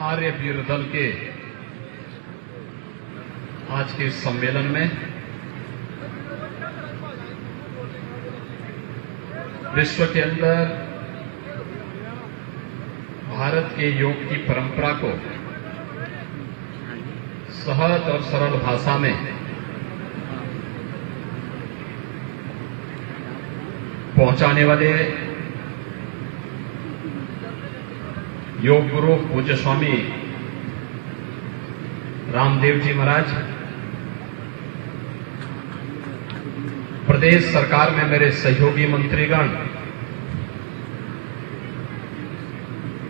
आर्य वीर दल के आज के इस सम्मेलन में विश्व के अंदर भारत के योग की परंपरा को सहज और सरल भाषा में पहुंचाने वाले योग गुरु पूज्य स्वामी रामदेव जी महाराज, प्रदेश सरकार में मेरे सहयोगी मंत्रीगण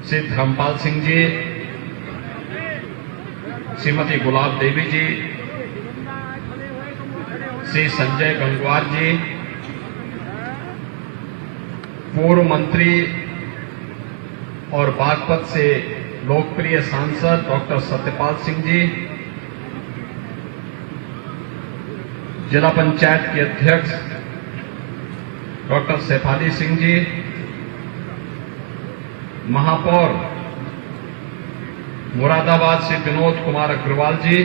श्री धर्मपाल सिंह जी, श्रीमती गुलाब देवी जी, श्री संजय गंगवार जी, पूर्व मंत्री और बागपत से लोकप्रिय सांसद डॉक्टर सत्यपाल सिंह जी, जिला पंचायत के अध्यक्ष डॉक्टर सैफाली सिंह जी, महापौर मुरादाबाद से विनोद कुमार अग्रवाल जी,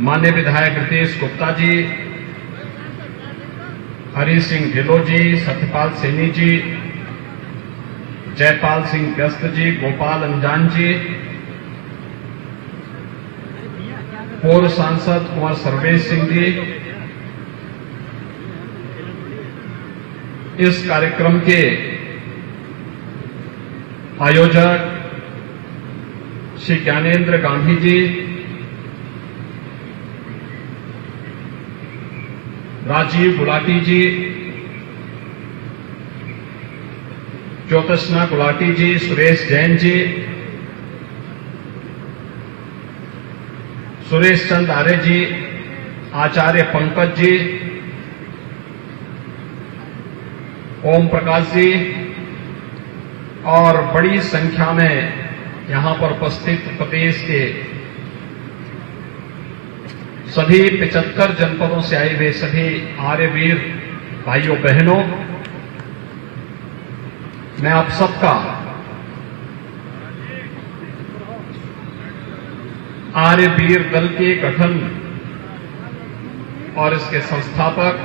माननीय विधायक रितेश गुप्ता जी, हरि सिंह ढिल्लों जी, सत्यपाल सैनी जी, जयपाल सिंह व्यस्त जी, गोपाल अंजान जी, पूर्व सांसद कुंवर सर्वेश सिंह जी, इस कार्यक्रम के आयोजक श्री ज्ञानेन्द्र गांधी जी, राजीव गुलाटी जी, ज्योतिष्ना गुलाटी जी, सुरेश जैन जी, सुरेश चंद आर्य जी, आचार्य पंकज जी, ओम प्रकाश जी और बड़ी संख्या में यहां पर उपस्थित प्रदेश के सभी 75 जनपदों से आए हुए सभी आर्यवीर भाइयों बहनों, मैं आप सबका आर्यवीर दल के गठन और इसके संस्थापक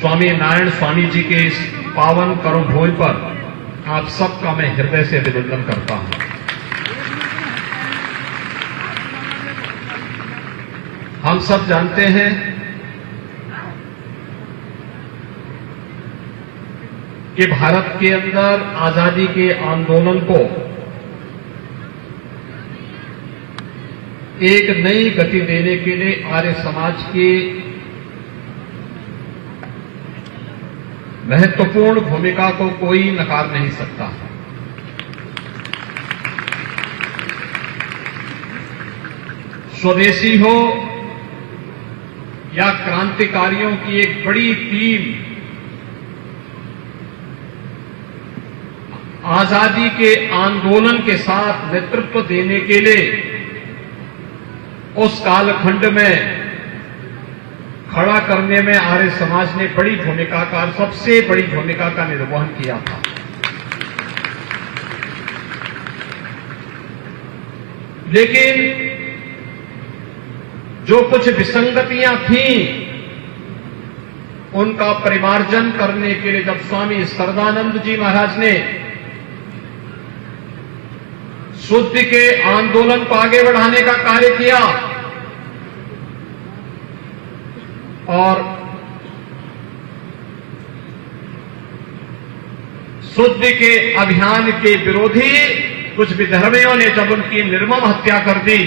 स्वामी नारायण स्वामी जी के इस पावन कर्मभूमि पर आप सबका मैं हृदय से अभिनंदन करता हूं। हम सब जानते हैं कि भारत के अंदर आजादी के आंदोलन को एक नई गति देने के लिए आर्य समाज की महत्वपूर्ण भूमिका को कोई नकार नहीं सकता। स्वदेशी हो या क्रांतिकारियों की एक बड़ी टीम आजादी के आंदोलन के साथ नेतृत्व देने के लिए उस कालखंड में खड़ा करने में आर्य समाज ने सबसे बड़ी भूमिका का निर्वहन किया था। लेकिन जो कुछ विसंगतियां थीं, उनका परिमार्जन करने के लिए जब स्वामी सरदानंद जी महाराज ने शुद्धि के आंदोलन को आगे बढ़ाने का कार्य किया और शुद्धि के अभियान के विरोधी कुछ विधर्मियों ने जब उनकी निर्मम हत्या कर दी,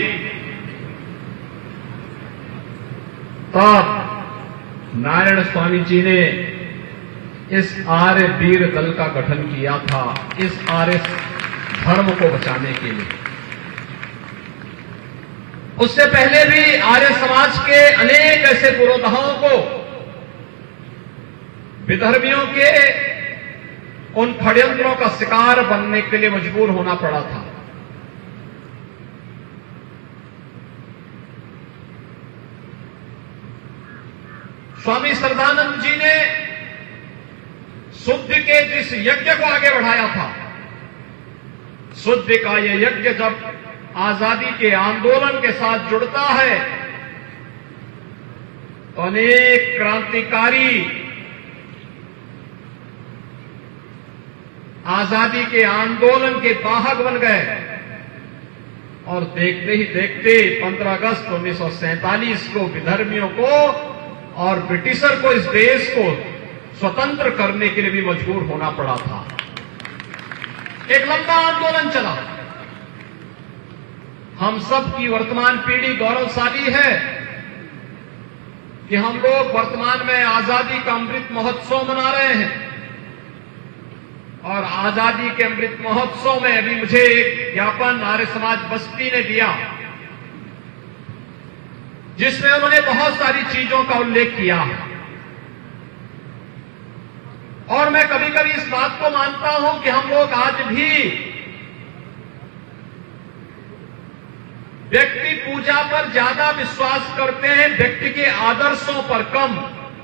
तब नारायण स्वामी जी ने इस आर्य वीर दल का गठन किया था, इस आर्य धर्म को बचाने के लिए। उससे पहले भी आर्य समाज के अनेक ऐसे पुरोधाओं को विधर्मियों के उन षड्यंत्रों का शिकार बनने के लिए मजबूर होना पड़ा था। स्वामी सरदानंद जी ने शुद्ध के जिस यज्ञ को आगे बढ़ाया था, शुद्ध का यह यज्ञ जब आजादी के आंदोलन के साथ जुड़ता है तो अनेक क्रांतिकारी आजादी के आंदोलन के वाहक बन गए और देखते ही देखते 15 अगस्त 1947 को विधर्मियों को और ब्रिटिशर को इस देश को स्वतंत्र करने के लिए भी मजबूर होना पड़ा था। एक लंबा आंदोलन चला। हम सब की वर्तमान पीढ़ी गौरवशाली है कि हम लोग वर्तमान में आजादी का अमृत महोत्सव मना रहे हैं और आजादी के अमृत महोत्सव में अभी मुझे एक ज्ञापन आर्य समाज बस्ती ने दिया जिसमें उन्होंने बहुत सारी चीजों का उल्लेख किया है और मैं कभी कभी इस बात को मानता हूं कि हम लोग आज भी व्यक्ति पूजा पर ज्यादा विश्वास करते हैं, व्यक्ति के आदर्शों पर कम।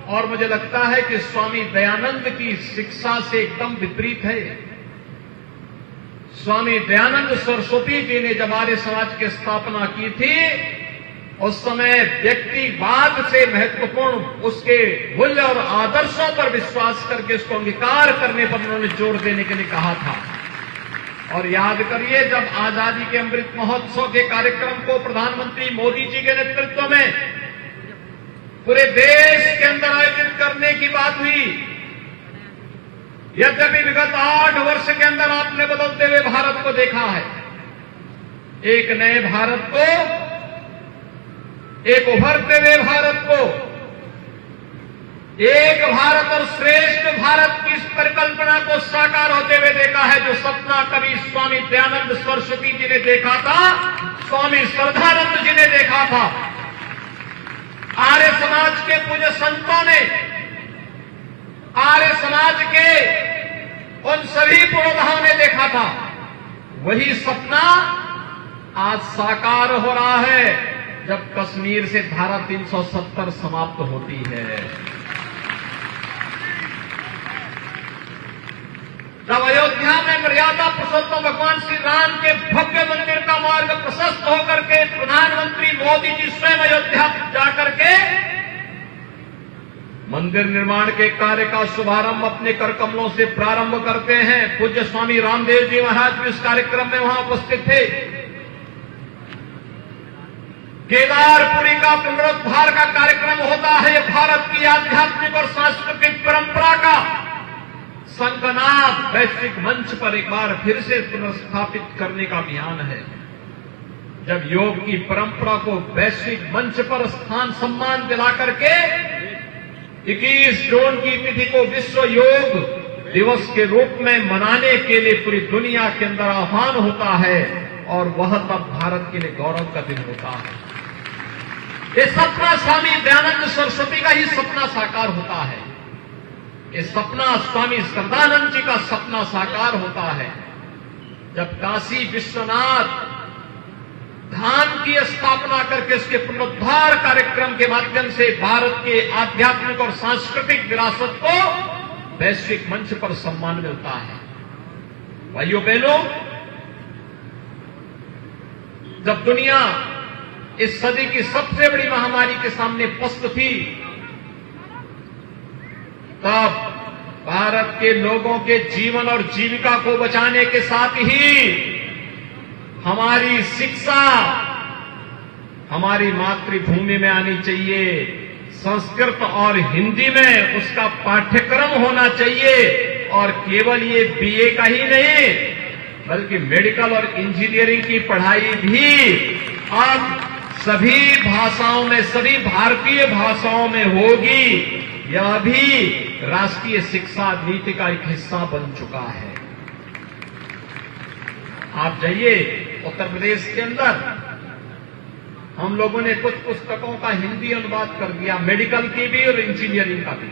और मुझे लगता है कि स्वामी दयानंद की शिक्षा से एकदम विपरीत है। स्वामी दयानंद सरस्वती जी ने जब आर्य समाज की स्थापना की थी उस समय व्यक्तिवाद से महत्वपूर्ण उसके मूल्य और आदर्शों पर विश्वास करके उसको अंगीकार करने पर उन्होंने जोर देने के लिए कहा था। और याद करिए, जब आजादी के अमृत महोत्सव के कार्यक्रम को प्रधानमंत्री मोदी जी के नेतृत्व में पूरे देश के अंदर आयोजित करने की बात हुई, यद्यपि विगत 8 वर्ष के अंदर आपने बदलते हुए भारत को देखा है, एक नए भारत को, एक उभरते हुए भारत को, एक भारत और श्रेष्ठ भारत की इस परिकल्पना को साकार होते हुए देखा है, जो सपना कभी स्वामी दयानंद सरस्वती जी ने देखा था, स्वामी श्रद्धानंद जी ने देखा था, आर्य समाज के पूज्य संतों ने, आर्य समाज के उन सभी पुरोधाओं ने देखा था। वही सपना आज साकार हो रहा है जब कश्मीर से धारा 370 समाप्त होती है, जब अयोध्या में मर्यादा पुरुषोत्तम भगवान श्री राम के भव्य मंदिर का मार्ग प्रशस्त होकर के प्रधानमंत्री मोदी जी स्वयं अयोध्या जाकर के मंदिर निर्माण के कार्य का शुभारंभ अपने कर कमलों से प्रारंभ करते हैं। पूज्य स्वामी रामदेव जी महाराज भी इस कार्यक्रम में वहां उपस्थित थे। केदारपुरी का पुनरुद्धार का कार्यक्रम होता है। ये भारत की आध्यात्मिक और सांस्कृतिक परंपरा का संगनाद वैश्विक मंच पर एक बार फिर से पुनर्स्थापित करने का अभियान है। जब योग की परंपरा को वैश्विक मंच पर स्थान सम्मान दिला करके 21 जून की तिथि को विश्व योग दिवस के रूप में मनाने के लिए पूरी दुनिया के अंदर आह्वान होता है और वह तब भारत के लिए गौरव का दिन होता है। ये सपना स्वामी दयानंद सरस्वती का ही सपना साकार होता है। ये सपना स्वामी श्रद्धानंद जी का सपना साकार होता है जब काशी विश्वनाथ धाम की स्थापना करके उसके पुनरुद्धार कार्यक्रम के माध्यम से भारत के आध्यात्मिक और सांस्कृतिक विरासत को वैश्विक मंच पर सम्मान मिलता है। भाइयों बहनों, जब दुनिया इस सदी की सबसे बड़ी महामारी के सामने पस्त थी, तब भारत के लोगों के जीवन और जीविका को बचाने के साथ ही हमारी शिक्षा हमारी मातृभूमि में आनी चाहिए। संस्कृत और हिंदी में उसका पाठ्यक्रम होना चाहिए और केवल ये बीए का ही नहीं बल्कि मेडिकल और इंजीनियरिंग की पढ़ाई भी अब सभी भाषाओं में, सभी भारतीय भाषाओं में होगी। यह भी राष्ट्रीय शिक्षा नीति का एक हिस्सा बन चुका है। आप जाइए उत्तर प्रदेश के अंदर, हम लोगों ने कुछ पुस्तकों का हिंदी अनुवाद कर दिया, मेडिकल की भी और इंजीनियरिंग का भी,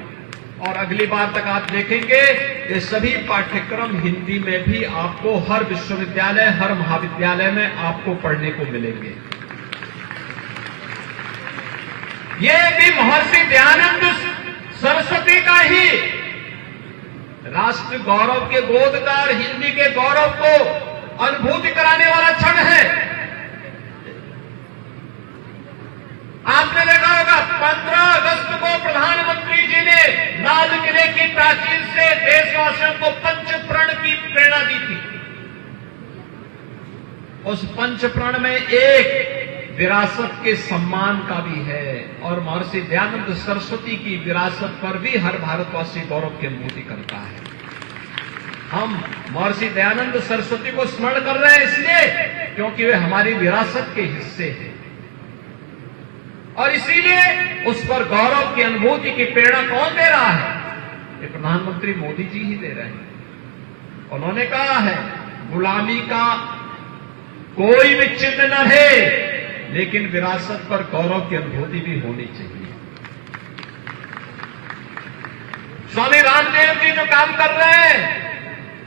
और अगली बार तक आप देखेंगे ये सभी पाठ्यक्रम हिंदी में भी आपको हर विश्वविद्यालय, हर महाविद्यालय में आपको पढ़ने को मिलेंगे। ये भी महर्षि दयानंद सरस्वती का ही राष्ट्र गौरव के गोदकार हिंदी के गौरव को अनुभूति कराने वाला क्षण है। आपने देखा होगा 15 अगस्त को प्रधानमंत्री जी ने लाल किले की प्राचीर से देशवासियों को पंचप्रण की प्रेरणा दी थी। उस पंचप्रण में एक विरासत के सम्मान का भी है और महर्षि दयानंद सरस्वती की विरासत पर भी हर भारतवासी गौरव की अनुभूति करता है। हम महर्षि दयानंद सरस्वती को स्मरण कर रहे हैं इसलिए क्योंकि वे हमारी विरासत के हिस्से हैं और इसीलिए उस पर गौरव की अनुभूति की प्रेरणा कौन दे रहा है? ये प्रधानमंत्री मोदी जी ही दे रहे हैं। उन्होंने कहा है गुलामी का कोई भी चिन्ह न रहे लेकिन विरासत पर गौरव की अनुभूति भी होनी चाहिए। स्वामी रामदेव जी जो काम कर रहे हैं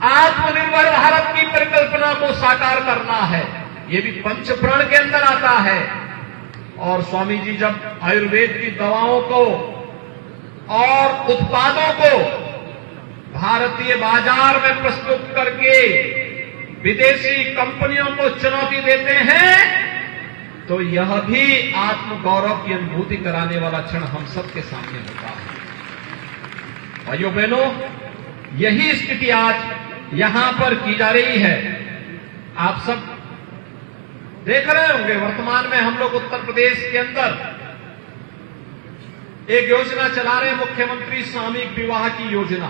आत्मनिर्भर भारत की परिकल्पना को साकार करना है, ये भी पंचप्रण के अंदर आता है। और स्वामी जी जब आयुर्वेद की दवाओं को और उत्पादों को भारतीय बाजार में प्रस्तुत करके विदेशी कंपनियों को चुनौती देते हैं तो यह भी आत्मगौरव की अनुभूति कराने वाला क्षण हम सबके सामने होता है। भाइयों बहनों, यही स्थिति आज यहां पर की जा रही है। आप सब देख रहे होंगे वर्तमान में हम लोग उत्तर प्रदेश के अंदर एक योजना चला रहे हैं, मुख्यमंत्री सामूहिक विवाह की योजना,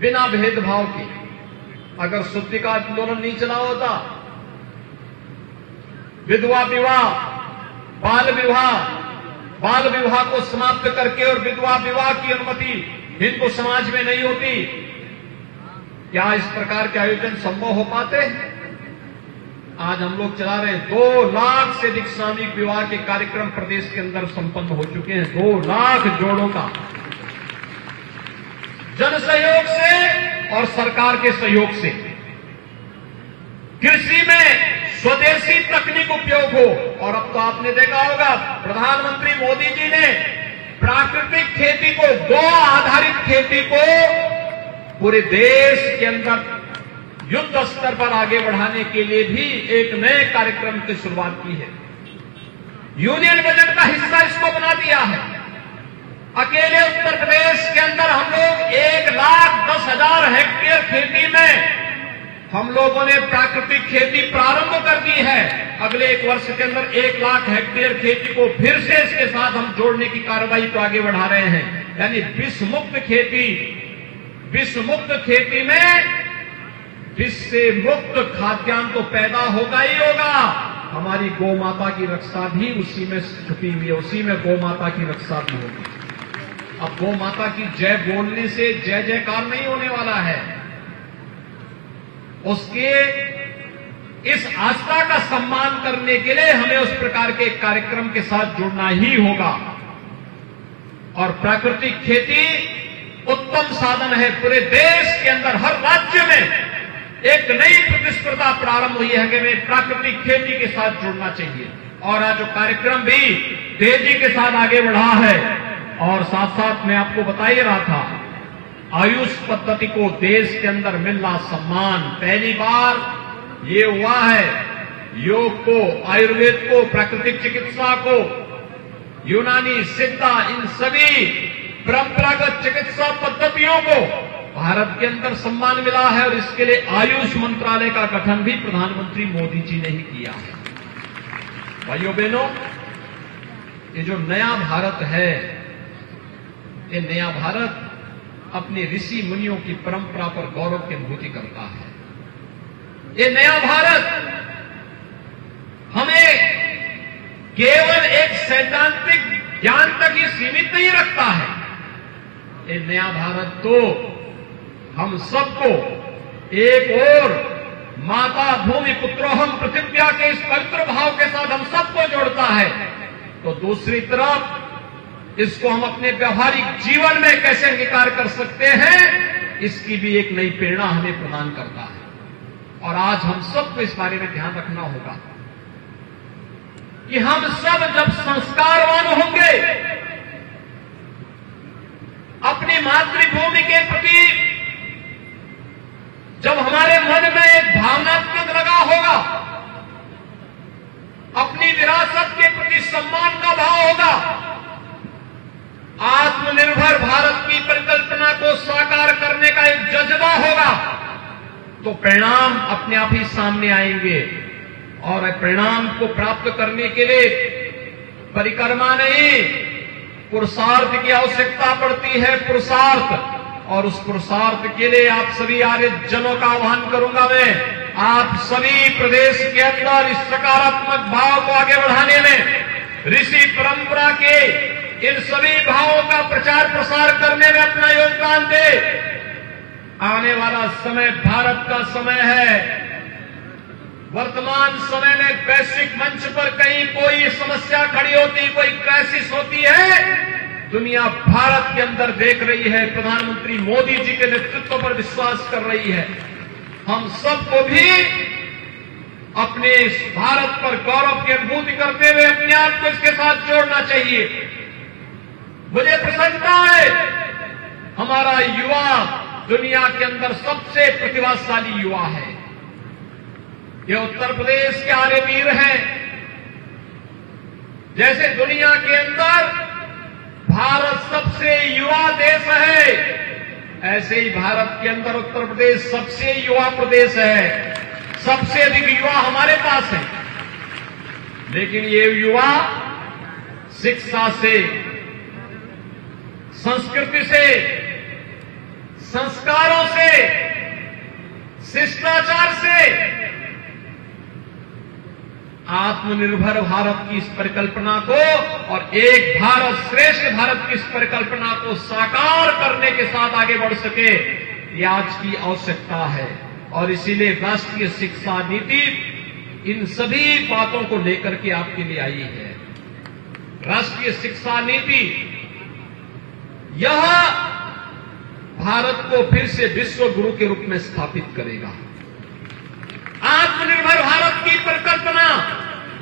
बिना भेदभाव के। अगर शुद्धि का आंदोलन नहीं चला होता, विधवा विवाह, बाल विवाह को समाप्त करके और विधवा विवाह की अनुमति हिंदू समाज में नहीं होती, क्या इस प्रकार के आयोजन संभव हो पाते? आज हम लोग चला रहे हैं 2 लाख से अधिक सामूहिक विवाह के कार्यक्रम प्रदेश के अंदर संपन्न हो चुके हैं। 2 लाख जोड़ों का जन सहयोग से और सरकार के सहयोग से। कृषि में स्वदेशी तकनीक उपयोग हो। और अब तो आपने देखा होगा प्रधानमंत्री मोदी जी ने प्राकृतिक खेती को, गौ आधारित खेती को पूरे देश के अंदर युद्ध स्तर पर आगे बढ़ाने के लिए भी एक नए कार्यक्रम की शुरुआत की है। यूनियन बजट का हिस्सा इसको बना दिया है। अकेले उत्तर प्रदेश के अंदर हम लोग 1,10,000 हेक्टेयर खेती में हम लोगों ने प्राकृतिक खेती प्रारंभ कर दी है। अगले 1 वर्ष के अंदर 1 लाख हेक्टेयर खेती को फिर से इसके साथ हम जोड़ने की कार्रवाई को आगे बढ़ा रहे हैं। यानी विषमुक्त खेती में विष से मुक्त खाद्यान्न तो पैदा होगा ही होगा। हमारी गौ माता की रक्षा भी उसी में छुपी हुई है, उसी में गौ माता की रक्षा भी होगी। अब गौ माता की जय बोलने से जय जयकार नहीं होने वाला है, उसके इस आस्था का सम्मान करने के लिए हमें उस प्रकार के कार्यक्रम के साथ जुड़ना ही होगा। और प्राकृतिक खेती उत्तम साधन है। पूरे देश के अंदर हर राज्य में एक नई प्रतिस्पर्धा प्रारंभ हुई है कि हमें प्राकृतिक खेती के साथ जुड़ना चाहिए। और आज जो कार्यक्रम भी तेजी के साथ आगे बढ़ा है और साथ साथ मैं आपको बता ही रहा था, आयुष पद्धति को देश के अंदर मिलना सम्मान पहली बार ये हुआ है। योग को, आयुर्वेद को, प्राकृतिक चिकित्सा को, यूनानी, सिद्धा, इन सभी परंपरागत चिकित्सा पद्धतियों को भारत के अंदर सम्मान मिला है। और इसके लिए आयुष मंत्रालय का गठन भी प्रधानमंत्री मोदी जी ने ही किया है। भाइयों बहनों, ये जो नया भारत है, ये नया भारत अपने ऋषि मुनियों की परंपरा पर गौरव की अनुभूति करता है। ये नया भारत हमें केवल एक सैद्धांतिक ज्ञान तक ही सीमित नहीं रखता है। ये नया भारत तो हम सबको एक और माता भूमि पुत्रोहम पृथिव्या के इस पवित्र भाव के साथ हम सबको जोड़ता है, तो दूसरी तरफ इसको हम अपने व्यवहारिक जीवन में कैसे अंगीकार कर सकते हैं, इसकी भी एक नई प्रेरणा हमें प्रदान करता है। और आज हम सबको इस बारे में ध्यान रखना होगा कि हम सब जब संस्कारवान होंगे, अपनी मातृभूमि के प्रति जब हमारे मन में एक भावनात्मक लगाव होगा, अपनी विरासत के प्रति सम्मान का भाव होगा, आत्मनिर्भर भारत की परिकल्पना को साकार करने का एक जज्बा होगा, तो परिणाम अपने आप ही सामने आएंगे। और परिणाम को प्राप्त करने के लिए परिक्रमा नहीं, पुरुषार्थ की आवश्यकता पड़ती है, पुरुषार्थ। और उस पुरुषार्थ के लिए आप सभी आर्य जनों का आह्वान करूंगा मैं, आप सभी प्रदेश के अंदर इस सकारात्मक भाव को आगे बढ़ाने में, ऋषि परंपरा के इन सभी भावों का प्रचार प्रसार करने में अपना योगदान दे। आने वाला समय भारत का समय है। वर्तमान समय में वैश्विक मंच पर कहीं कोई समस्या खड़ी होती, कोई क्राइसिस होती है, दुनिया भारत के अंदर देख रही है, प्रधानमंत्री मोदी जी के नेतृत्व पर विश्वास कर रही है। हम सबको भी अपने इस भारत पर गौरव की अनुभूति करते हुए अपने आप को इसके साथ जोड़ना चाहिए। मुझे प्रसन्नता है, हमारा युवा दुनिया के अंदर सबसे प्रतिभाशाली युवा है। ये उत्तर प्रदेश के आर्यवीर हैं। जैसे दुनिया के अंदर भारत सबसे युवा देश है, ऐसे ही भारत के अंदर उत्तर प्रदेश सबसे युवा प्रदेश है। सबसे अधिक युवा हमारे पास है। लेकिन ये युवा शिक्षा से, संस्कृति से, संस्कारों से, शिष्टाचार से आत्मनिर्भर भारत की इस परिकल्पना को और एक भारत श्रेष्ठ भारत की इस परिकल्पना को साकार करने के साथ आगे बढ़ सके, ये आज की आवश्यकता है। और इसीलिए राष्ट्रीय शिक्षा नीति इन सभी बातों को लेकर के आपके लिए आई है। राष्ट्रीय शिक्षा नीति यह भारत को फिर से विश्व गुरु के रूप में स्थापित करेगा। आत्मनिर्भर भारत की परिकल्पना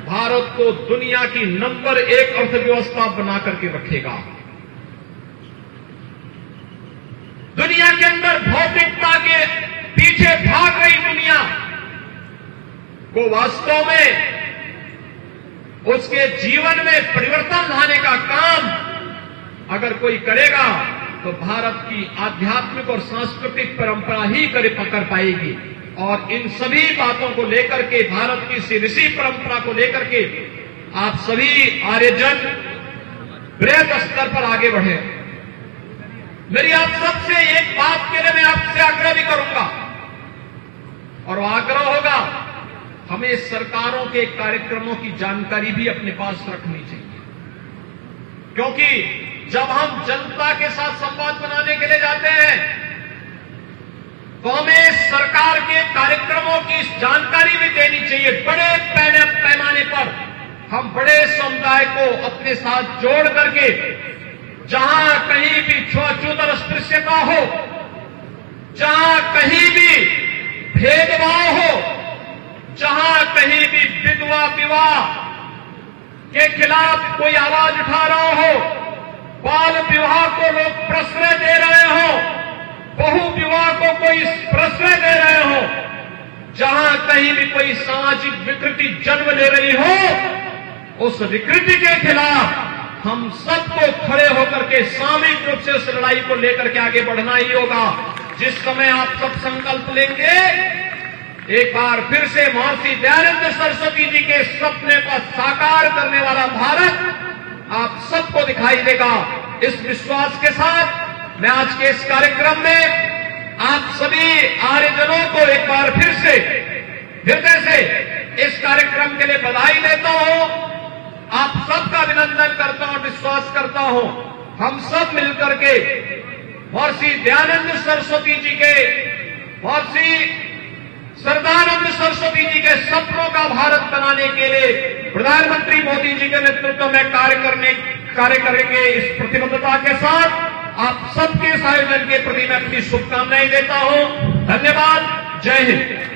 भारत को दुनिया की नंबर 1 अर्थव्यवस्था बना करके रखेगा। दुनिया के अंदर भौतिकता के पीछे भाग रही दुनिया को वास्तव में उसके जीवन में परिवर्तन लाने का काम अगर कोई करेगा तो भारत की आध्यात्मिक और सांस्कृतिक परंपरा ही कर पाएगी। और इन सभी बातों को लेकर के, भारत की इस ऋषि परंपरा को लेकर के आप सभी आर्यजन बृहद स्तर पर आगे बढ़े। मेरी आप सबसे एक बात के लिए मैं आपसे आग्रह भी करूंगा, और वो आग्रह होगा, हमें सरकारों के कार्यक्रमों की जानकारी भी अपने पास रखनी चाहिए। क्योंकि जब हम जनता के साथ संवाद बनाने के लिए जाते हैं तो हमें सरकार के कार्यक्रमों की जानकारी भी देनी चाहिए। बड़े पैमाने पर हम बड़े समुदाय को अपने साथ जोड़ करके, जहां कहीं भी छूआछूत और अस्पृश्यता हो, जहां कहीं भी भेदभाव हो, जहां कहीं भी विधवा विवाह के खिलाफ कोई आवाज उठा रहा हो, बाल विवाह को लोग प्रश्रय दे रहे हो, बहु विवाह को कोई प्रश्रय दे रहे हो, जहां कहीं भी कोई सामाजिक विकृति जन्म ले रही हो, उस विकृति के खिलाफ हम सबको खड़े होकर के सामूहिक रूप से उस लड़ाई को लेकर के आगे बढ़ना ही होगा। जिस समय आप सब संकल्प लेंगे, एक बार फिर से महर्षि दयानंद सरस्वती जी के सपने को साकार करने वाला भारत आप सबको दिखाई देगा। इस विश्वास के साथ मैं आज के इस कार्यक्रम में आप सभी आर्यजनों को एक बार फिर से हृदय से इस कार्यक्रम के लिए बधाई देता हूं। आप सबका अभिनंदन करता हूं, विश्वास करता हूं हम सब मिलकर के महर्षि दयानंद सरस्वती जी के, महर्षि सरदानंद सरस्वती जी के सपनों का भारत बनाने के लिए प्रधानमंत्री मोदी जी के नेतृत्व में कार्य करेंगे। इस प्रतिबद्धता के साथ आप सबके इस आयोजन के प्रति मैं अपनी शुभकामनाएं देता हूं। धन्यवाद। जय हिंद।